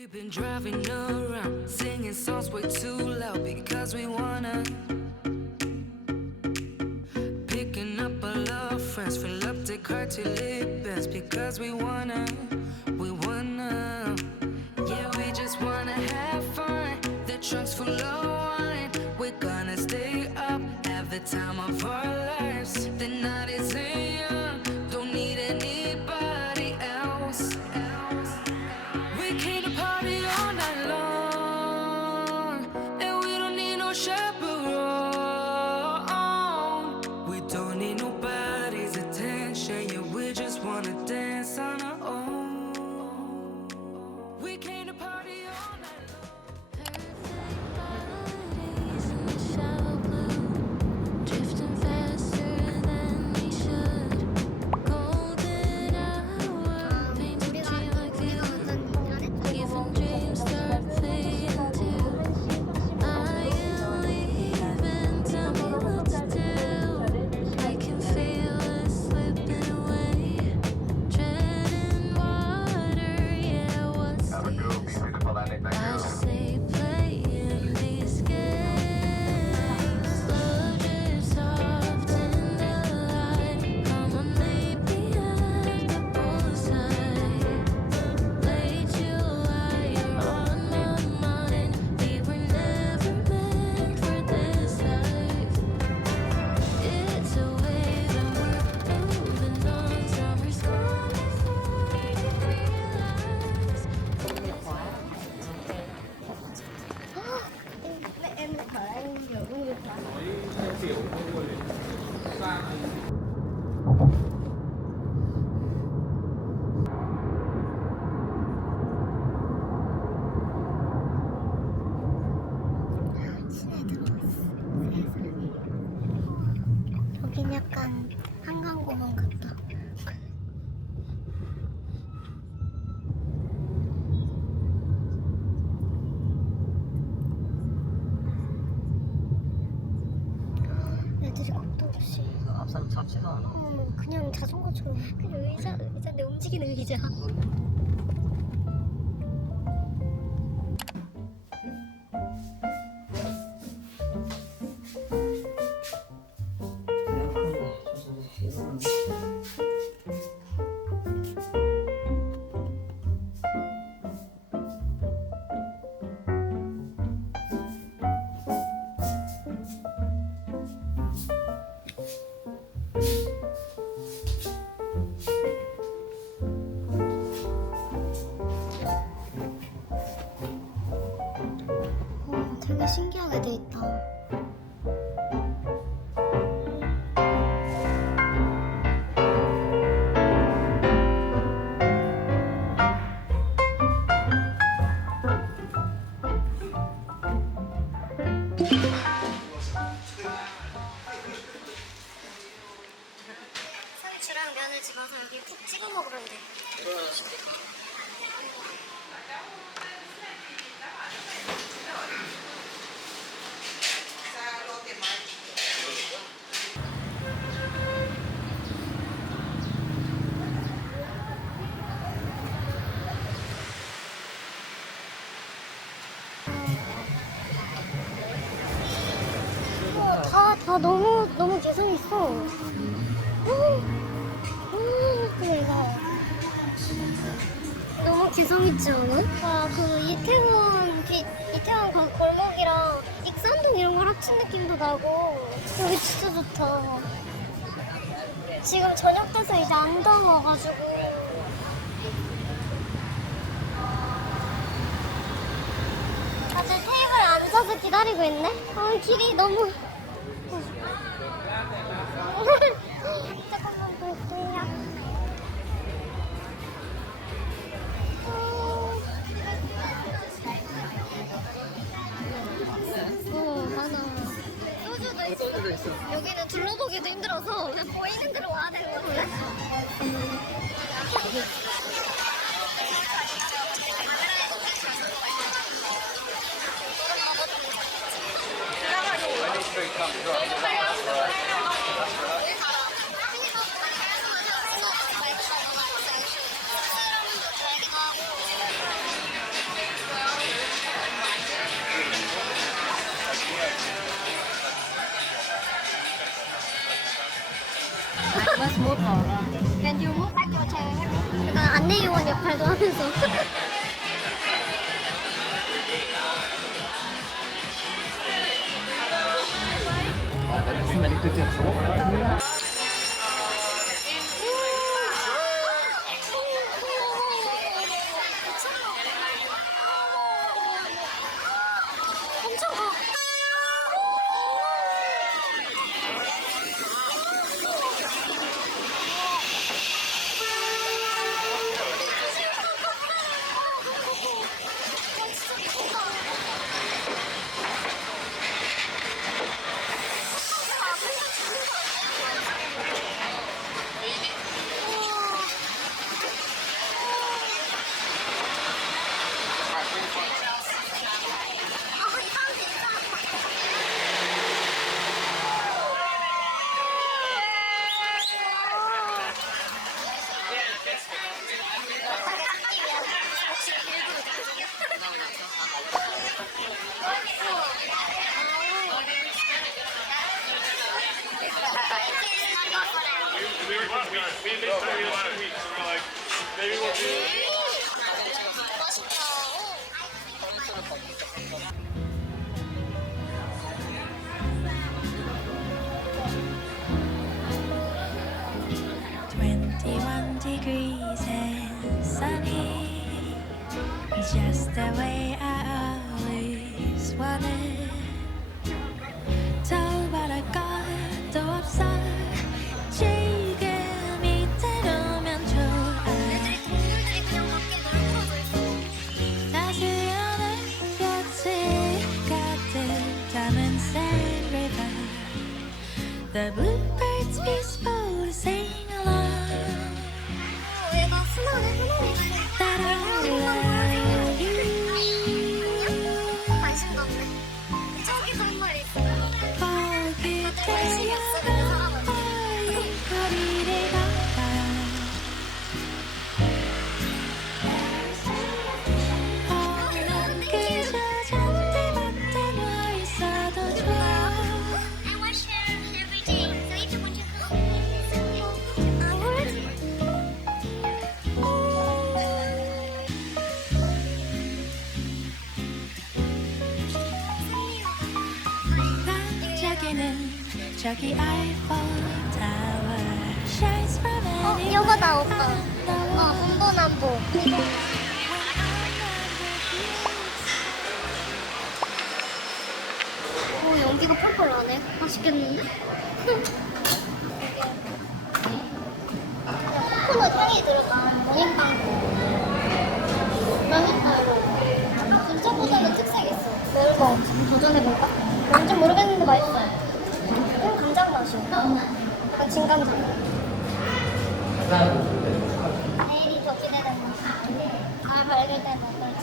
We've been driving around, singing songs way too loud because we wanna. Picking up all our friends, fill up the car till it bends because we wanna. Yeah, we just wanna have fun. The trunk's full of wine. We're gonna stay up, have the time of our lives. The night is young, don't need anybody else. We came to party all night long, and we don't need no chaperone. We don't need nobody's attention, yeah, we just wanna dance on our own. We came to party all night long. 여긴 약간 한강공원 같다. 애들이 겁도 없이 앞산 잡지도 않아. 그냥 자전거처럼 그냥 의자인데 움직이는 의자. 되게 신기하게 돼 있다. 상추랑 면을 집어서 여기 푹 찍어 먹으면 돼. 다 너무 개성 있어. 얘가 너무 개성 있지 않아? 그 이태원 그 골목이랑 익산동 이런 걸 합친 느낌도 나고 여기 진짜 좋다. 지금 저녁 돼서 이제 안 더워가지고 다들 테이블에 앉아서 기다리고 있네. 길이 너무 잠깐만 볼게요. 많아. 소주도 있어. 여기는 둘러보기도 힘들어서 그냥 보이는 데로 와야 되는 거 같아. 약간 안내 요원 역할도 하면서. 엄청 커. Degrees and sunny, just the way I always wanted. 더 바랄 것도 없어. 지금 이대로면 좋아. 동물들이 그냥 밖에 놀고 있어. 다스려는 곁에 가득 담은 Sand River. The bluebirds peaceful to sing along. 얘가 순하네. 관심도 없네. 저기도 한 마리 있어. 신경 쓰는 사람은 거리를 걷다 오늘 그저 잔디밭에 누워있어도 좋아. I wash hair every day. So if you want to come, I would. 반짝이는 저기 아이폰 타워 shines from anywhere. 이거다 오빠. 동서남북. 오 연기가 펄펄 나네. 맛있겠는데? 코코넛 향이 들어간 모닝빵. 맛있다 이거. 진짜보다는 특색 있어. 매운 거 한번 도전해볼까? 뭔지 모르겠는데 맛있어. 간장 맛이야. 약간 진간장. 내일이 더 기대된다. 아 밝을 때는 어떨지.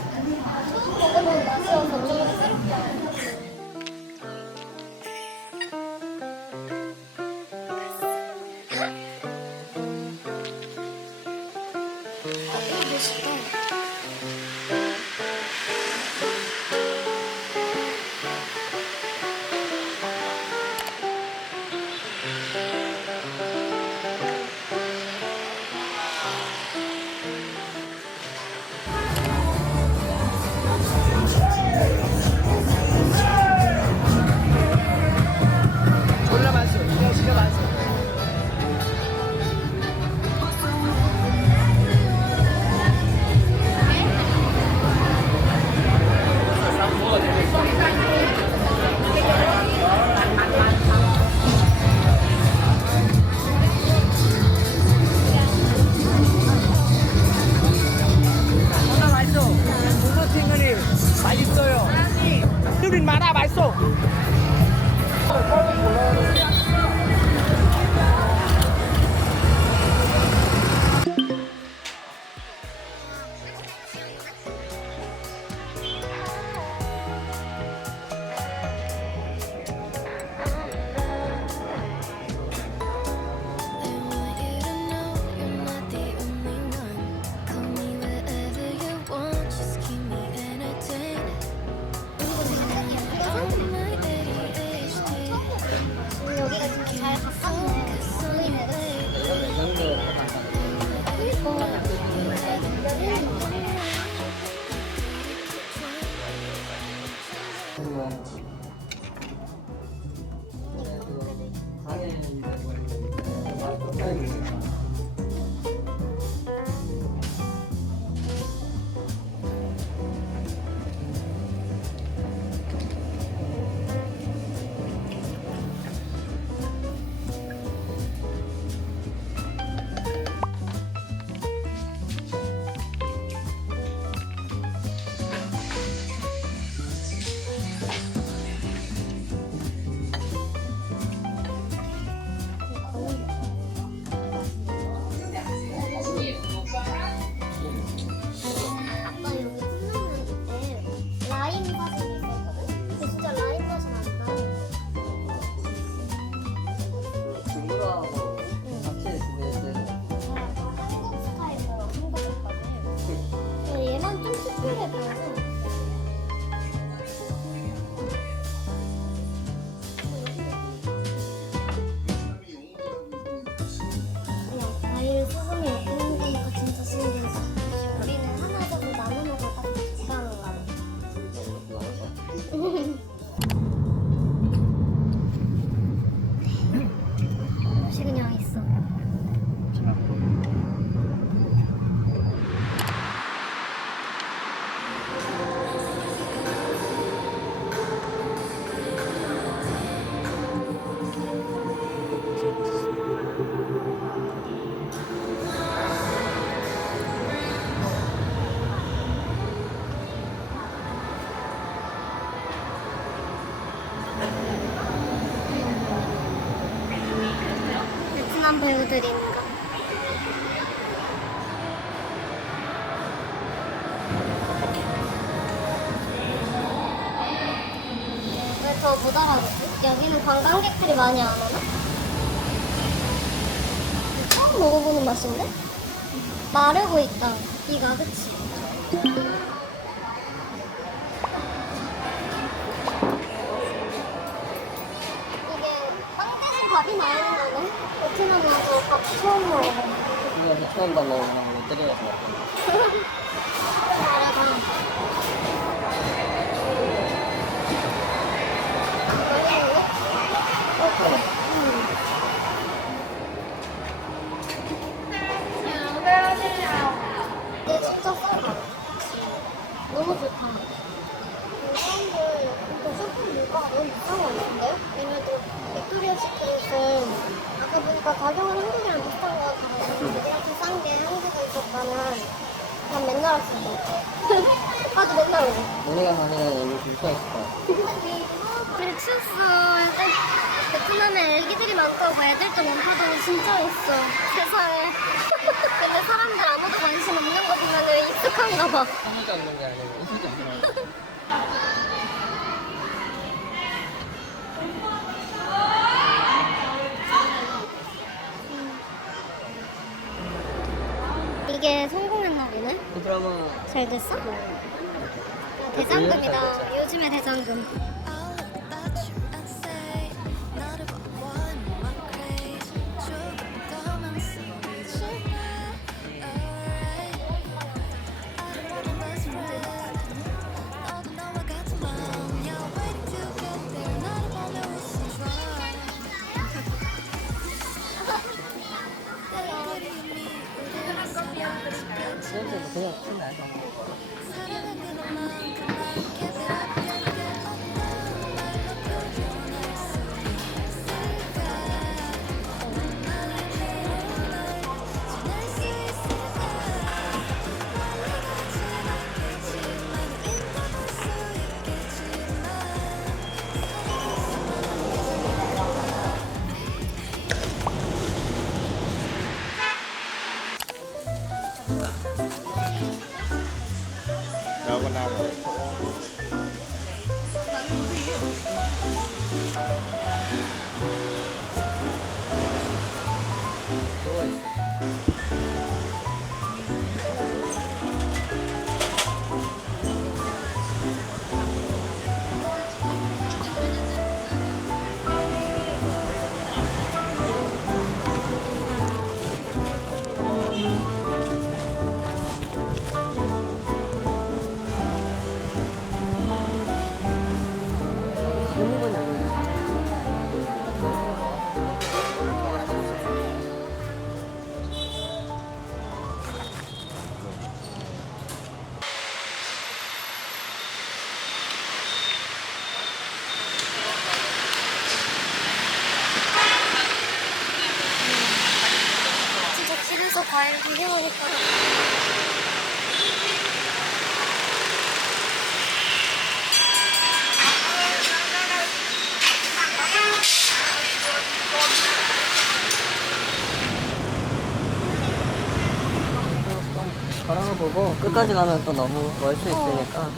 처음 먹어본 맛이어서 좀 새롭다. 맛있다. 맛있어요. 끓인 마라 맛있어. 아까 여기 끝났는데 라임 사진이 있었거든? 근데 진짜 라임 맛이 난다. 친구들하고 같이 지냈을 때 한국 스타일로 한국 오빠들. 얘만 좀 특별해 보여서. 그냥 과일 소금에 이렇게 넣는 거니까 진짜 신기하다. 우리는 하나도 나눠 먹을 딱 적당한가 봐. 옷이 그냥 있어. 베트남 배우들인가? 왜 더 못 알아듣지? 여기는 관광객들이 많이 안 오나? 처음 먹어보는 맛인데? 마르고 있다. 이가 그치? 이게 빵 대신 밥이 나오는 거네? 베트남 와서 밥 처음 먹어봐. 이거 베트남 밥 먹으면 롯데리아에서 먹거든. 다르다. 얘 진짜 싸다. 너무 좋다. 사람들 이거 쇼핑 물가가 너무 비싼 거 같은데? 얘네도 빅토리아 시크릿을 아까 보니까 가격은 한국이랑 비슷한 거 같아가지고 이렇게 싼 게 한국에 있었다면 난 맨날 할 수 있어. 아주 맨날 오고. 우리가 다니는 여기 줄 서 있을 거야. 미쳤어. 일단 베트남에 애기들이 많다고 애들도 많다고 진짜 있어. 세상에. 근데 사람들 아무도 관심 없는 거 보면 익숙한가 봐. 한국에 없는 게 아니고 진짜 없어. 이게 성공했나 보네? 그 드라마 잘 됐어? 대장금이다. 요즘의 대장금. 수영장도 그냥 큰날 Đâu có nào 여기 오니까 걸어가 보고 끝까지 가면 또 너무 멀 수 있으니까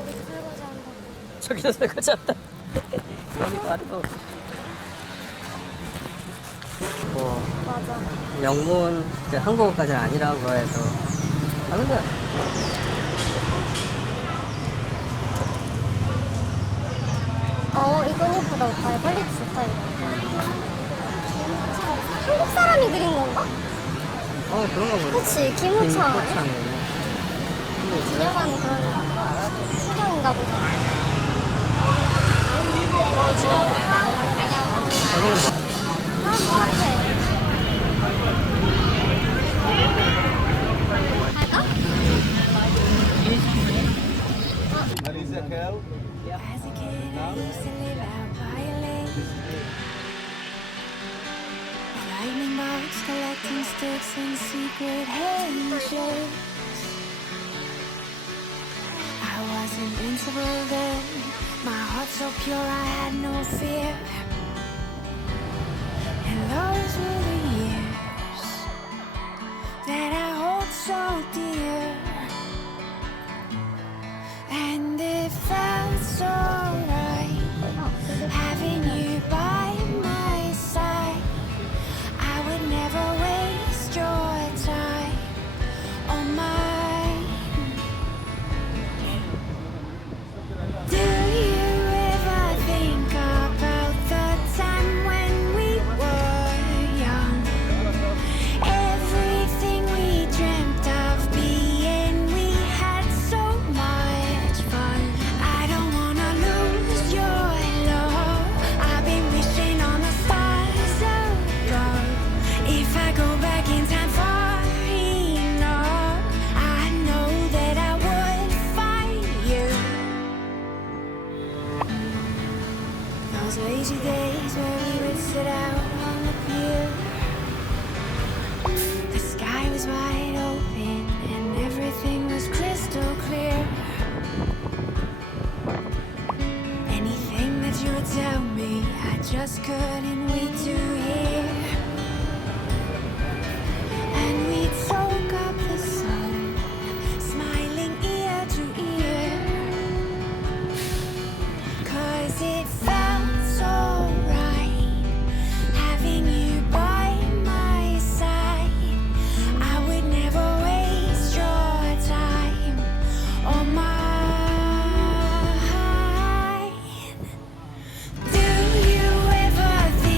여기 설거지 한다. 저기서 설거지 한다. 그러니까 또 뭐 맞아. 영문 이제 한국어까지는 아니라고 해도 하는 거야. 이건 예쁘다. 오빠 퀄리티 좋다 이거. 한국 사람이 그린 건가? 그런가 보네. 그치, 김호창. 김호창이네. 기념하는 그런 수정인가 보다. 저거는 뭐? 같아. As a kid, I used to live out by a lake. Lightning bolts, collecting sticks and secret handshakes. I was invincible then, my heart so pure I had no fear. And those were the years that I hold so dear. And it felt so right having you by my side. I would never waste your time on mine. Do you ever think about the time when we were young? Everything we dreamt of being, we had so much fun. I don't wanna lose your love. I've been wishing on the stars above. If I go back in time far enough, I know that I would find you. Those lazy days where we would sit out on the pier. The sky was wide open and everything was crystal clear. Anything that you would tell me, I just couldn't wait to hear. And we'd soak up the sun, smiling ear to ear. 'Cause it felt so right having you by my side. I would never waste your time or mine. Do you ever think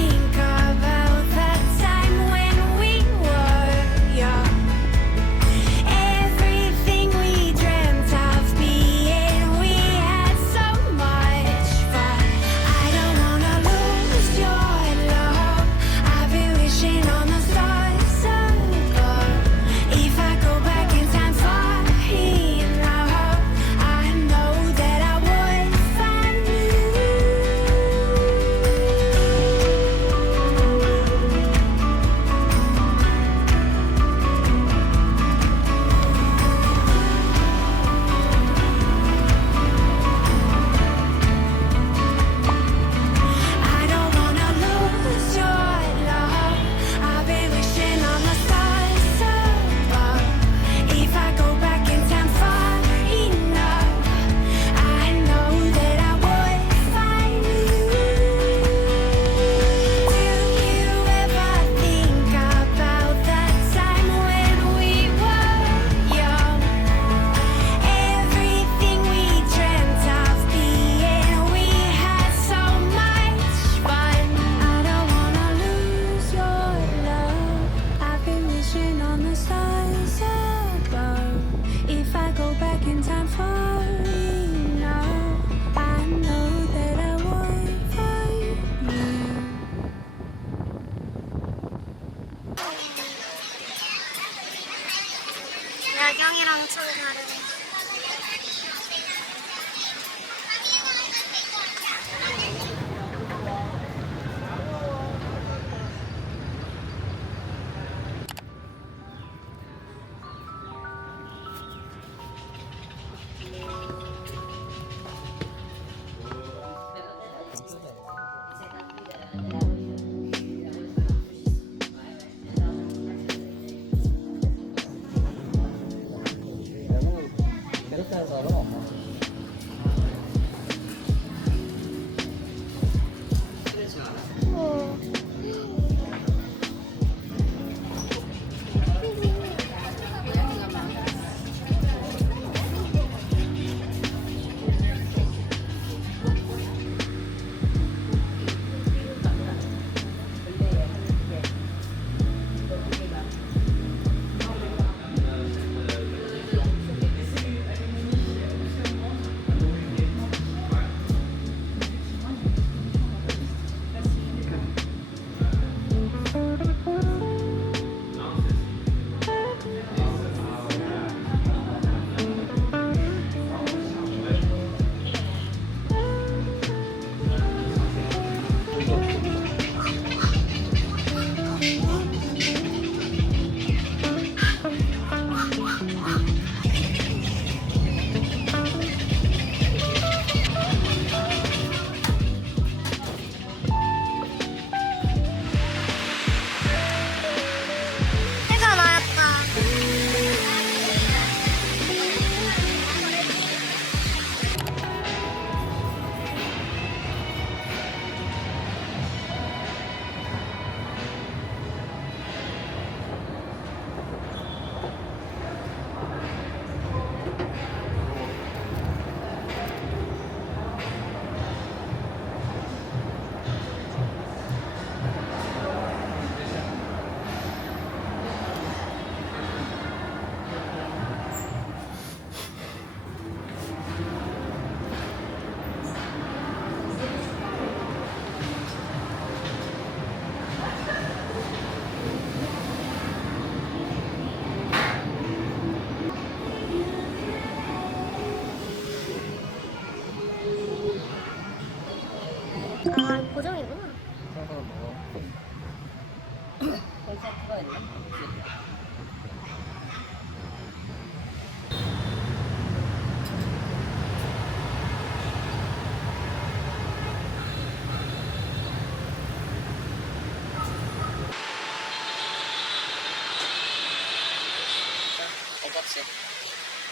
없이.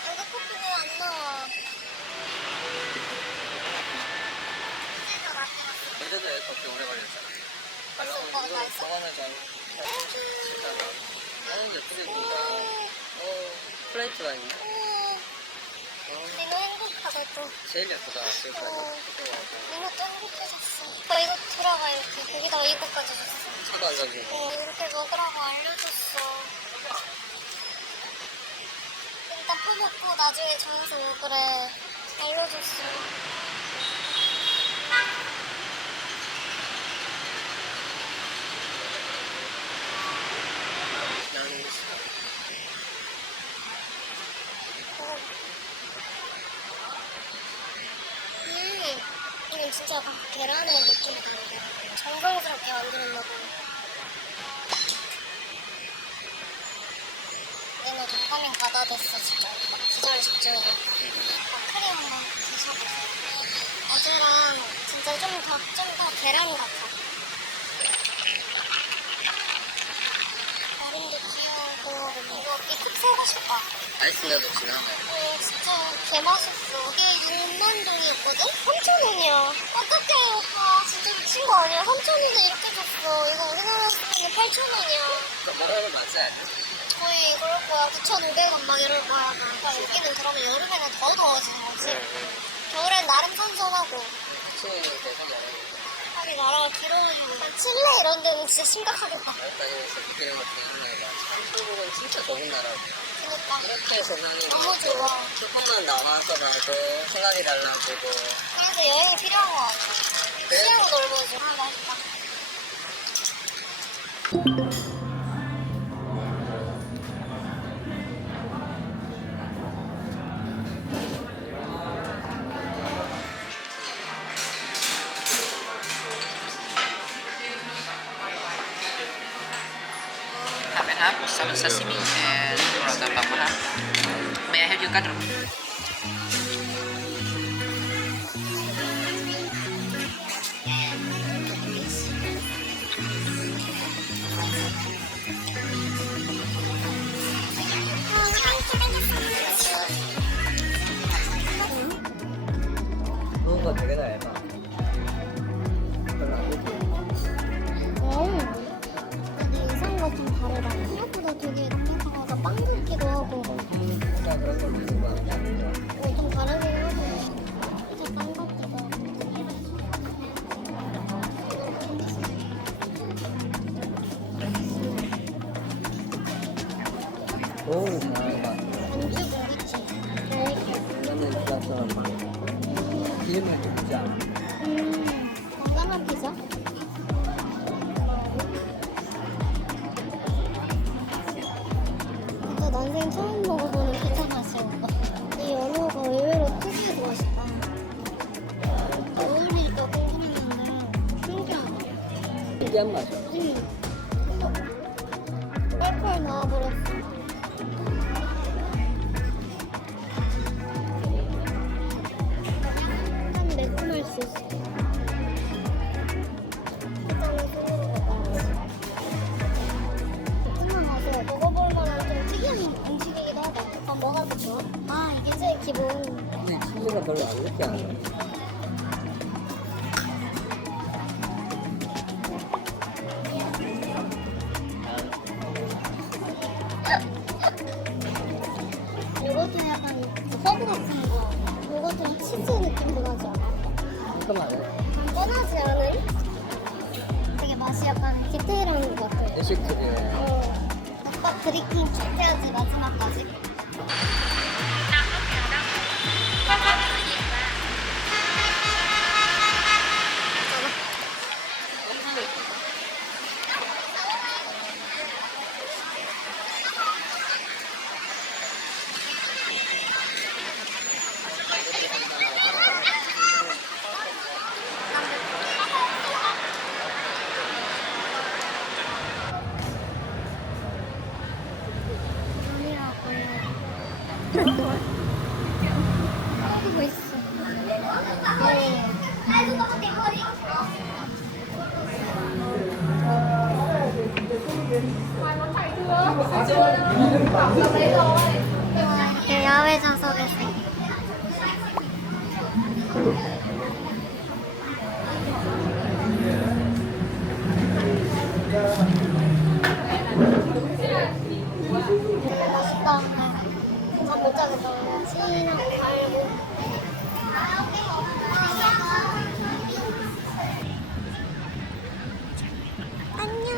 안개커피는 안 나와. 그래도 왜 그렇게 오래 걸렸잖아. 벌써 오빠가 다 했어? 공원을 좀 하는데 그게 플레이트가 있네. 민호 행복하다 또. 제일 예쁘다. 제일 예쁘다. 민호 또 행복해졌어. 이거 들어가 이렇게. 여기다가 이거까지 줬어. 차도 안 가지고. 이렇게 먹으라고 알려줬어. 일단 퍼먹고 나중에 저어서 먹으래. 알려줬어. 나는 있어. 이건 진짜 막 계란의 느낌이 나는데 정성스럽게 만들었나 봐. 얘는 도파민 가다됐어 진짜. 기절 직전에. 크림만 드셔보세요. 어제랑 진짜 좀 더 계란 같아. 나름도 귀여우고 이거 B컵 사고 싶다. 아이스라도 지나가. 진짜 개맛있어. 이게 6만 동이었거든? 3,000원이야. 어떡해, 오빠. 진짜 미친 거 아니야? 3,000원에 이렇게 줬어. 이거 우리나라에서 쓰면 8,000원이야. 뭐라고 맞아? 거의 그럴 거야. 9,500원 막 이럴 거야. 여기는 그러면 여름에는 더 더워지는 거지. 겨울엔 나름 선선하고. 친구는 계속 말하고. 하긴 나라가 길어가지고. 칠레 이런 데는 진짜 심각하겠다. 다니면서 느끼는 것 중에 하나가 한국은 진짜 좋은 나라고. 그니까. 이렇게 세상이 너무 좋아. 조금만 나와서라도 생각이 달라지고. 그래서 여행이 필요한 거 같아. 시야가 넓어져. 아, 맛있다. Half and half, salmon sashimi and burrata pampura. May I have your card? 그거 되게 다 얇아. 별로 안 좋지. 근데 예상과 좀 다르다. 생각보다 되게 뭔가 빵 같기도 하고. 진짜 그런 거 많이 좋아하는데. 좀 다르긴 하고. 진짜 빵 같기도 하고. 오, 잘한다. 반죽 여기지. 이거는 플라스랑 방. 기름을 붓지 않아. 건강한 피자? 진짜 난생 처음 먹어보는 피자 맛이야, 오빠. 이 연어가 의외로 특이해서 맛있다. 어울릴까 궁금했는데 신기하다. 특이한 맛이야. 펄펄 나와버렸어. 약간 매콤할 수 있어. 일단은 손으로 먹어야지. 베트남 와서 먹어볼 만한 좀 특이한 음식이기도 하다. 오빠 뭐가 더 좋아? 아, 이게 제일 기본. 근데 치즈가 별로 안 느끼하네. 요거트 약간 허브 같은 거. 요거트랑 치즈 느낌도 나지 않아? 깔끔하네. 약간 뻔하지 않은? 되게 맛이 약간 디테일한 것 같아. 일식집이네. 오빠 드리킹 키트야지 마지막까지. 하고 있어. 맛있다. 잠못 자겠다. 신이랑 달고. 안녕.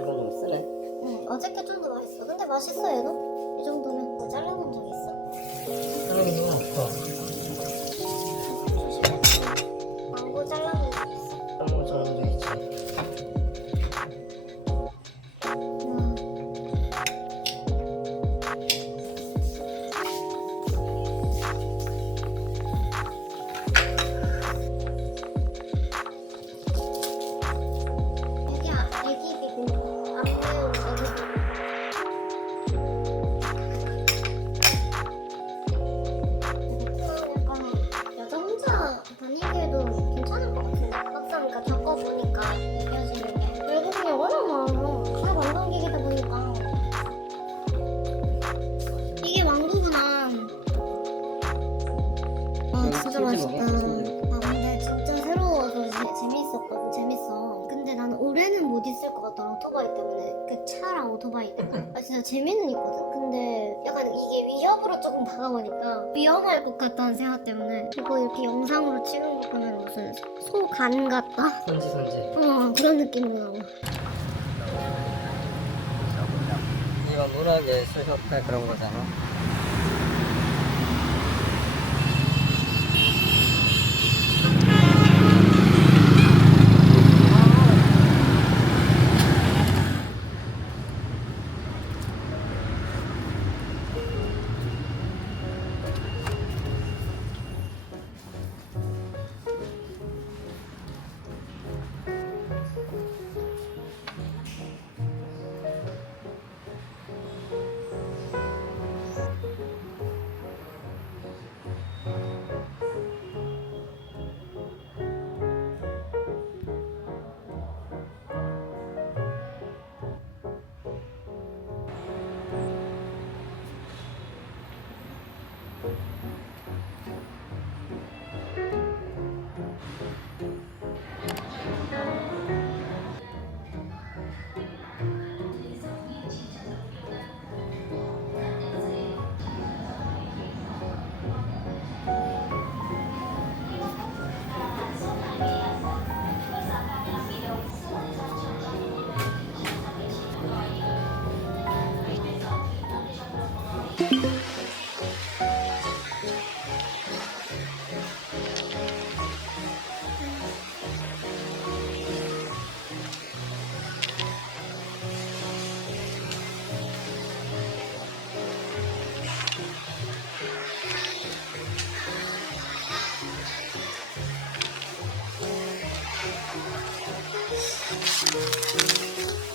이건 좀 쓰네. 응, 어저께 좀 더 맛있어. 근데 맛있어 얘도? 이 정도면 뭐 잘라본 적 있어? 사람이 너무 없어. 조심해. 망고 잘라본 적 있어? 한번 저런 적 있지. 우와. 애기 비빔 안 매운 애기 비빔. 약간 여자 혼자 다니기에도 괜찮을 것 같은데 막상 그러니까 겪어보니까 느껴지는 게 외국인이 워낙 많아. 하루 관광객이다 보니까 이게 망고구나. 아 진짜 맛있다. 아 근데 진짜 새로워서 재밌었거든. 재밌어. 근데 나는 올해는 못 있을 것 같더라. 오토바이 때문에. 그 차랑 오토바이 때문에. 아 진짜 재미는 있거든. 근데 약간 이게 위협으로 조금 다가오니까 위험할 것 같다는 생각 때문에 이거 이렇게 영상으로 찍은 거 보면 무슨 소간 같다. 선지. 그런 느낌이 나고. 이거 물하게 술 효과 그런 거잖아.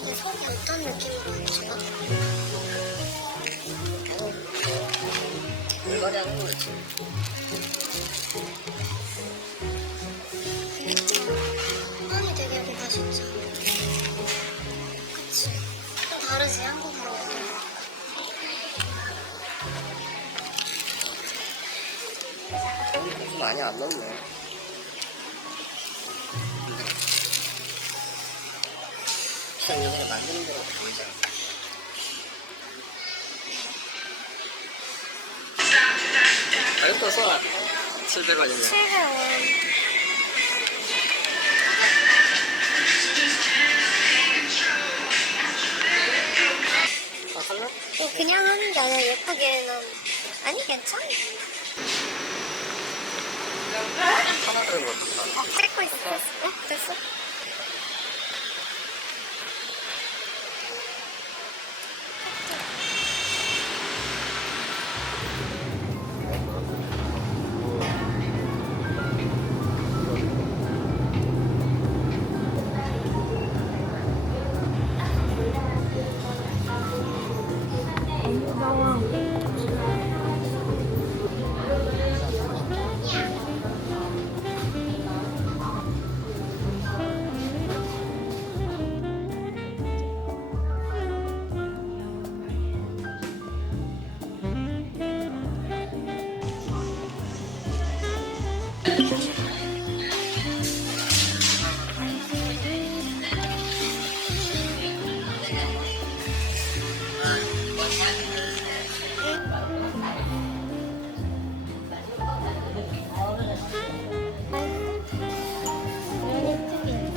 이게 속이 어떤 느낌으로 해줄까? 물갈이 하는 거지. 빵이 되게 맛있죠. 그치? 좀 다르지 한국으로. 고기 많이 안 넣네. 참 이거 만드는 거라고 보이잖아. 가격도 써. 700원이네. 700원. 아, 살라? 이거 그냥 하는 게 아니라 예쁘게는 아니 괜찮아. 하나 들은 거 같다. 찍고 있어. 됐어?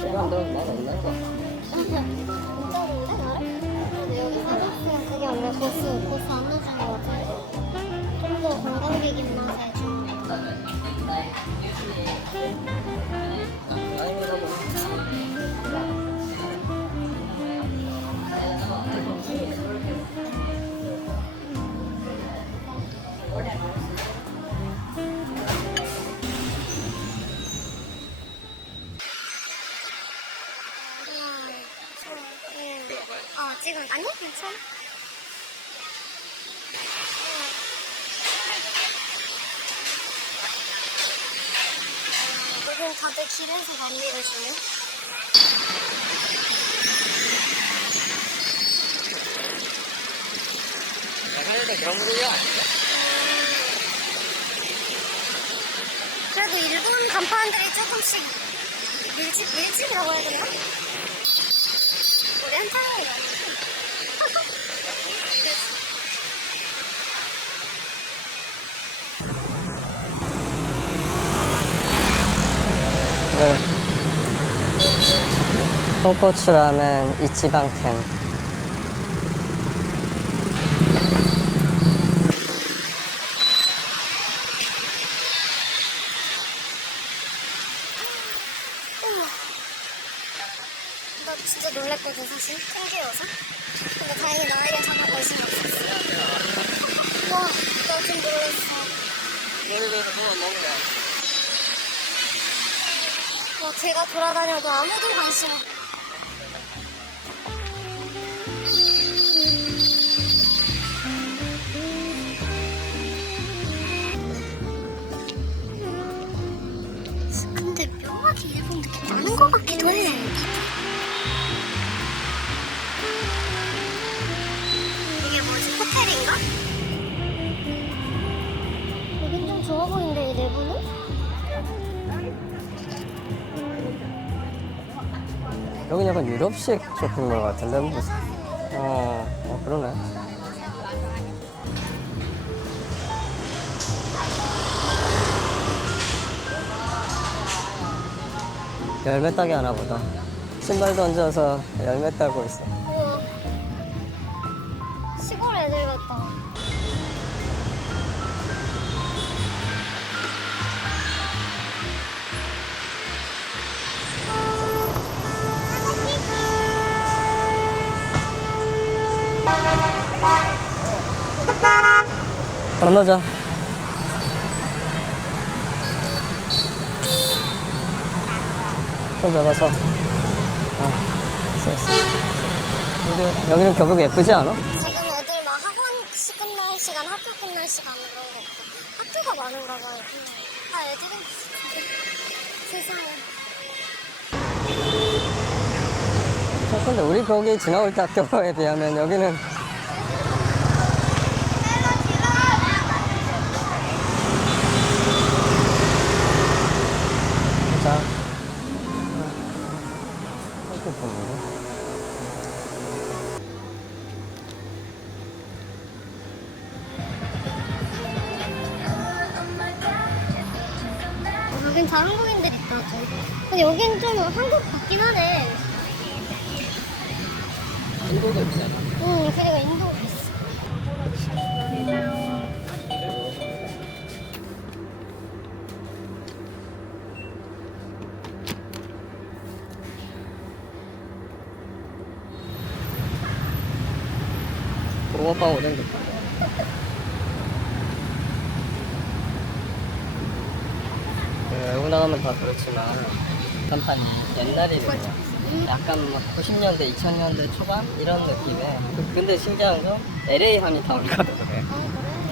이건 너맛 없나? 괜찮은데 나를? 근데 여기 사장님은 그게 원래 고수 안 넣어주는 거 같은데 좀 더 관광객 입맛에 좀 지금 아니 괜찮아. 요즘 다들 길에서 감기를 주네. 야간에도 그런 분위기가 아닌데? 그래도 일본 간판들이 조금씩 밀집이라고 해야 되나? 우리 한탕이 아니지? 네. 통고추라면 이치방텐. 나 진짜 놀랬거든 사실 큰 게여서. 근데 다행히 나에게 전혀 관심이 없었어. 와, 나 좀 놀랐어. 와, 걔가 돌아다녀도 아무도 관심 없어. 근데 묘하게 일본 느낌 나는 것 같기도 해. 이게 뭐지? 호텔인가? 여긴 좀 좋아 보이는데 이 내부는? 여긴 약간 유럽식 쇼핑몰 같은데 무슨? 그러네. 열매 따기 하나 보다. 신발 던져서 열매 따고 있어. 우와. 시골 애들 같다. 건너자. 손 잡아서. 여기는 교복 예쁘지 않아? 지금 애들 막 학원식 끝날 시간, 학교 끝날 시간 그런 거 없고 학교가 많은가 봐요. 아, 애들은 세상에. 근데 우리 거기 지나올 때 학교에 비하면 여기는 자, 이렇게 보는 거. 여긴 다 한국인들 있다 좀. 근데 여긴 좀 한국 같긴 하네. 인도도 있잖아. 응, 그리고 인도 있어. 붕어빵 오뎅도 있다. 외국 나가면 다 그렇지만 간판이 옛날이래요. 약간 뭐 90년대, 2000년대 초반 이런 느낌에. 근데 신기한 건 LA 한인타운 가도 그래.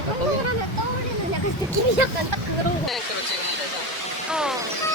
한국을 하면 떠올리는 약간 느낌이 약간 딱 그런 거. 그로 찍으면 되죠. 어.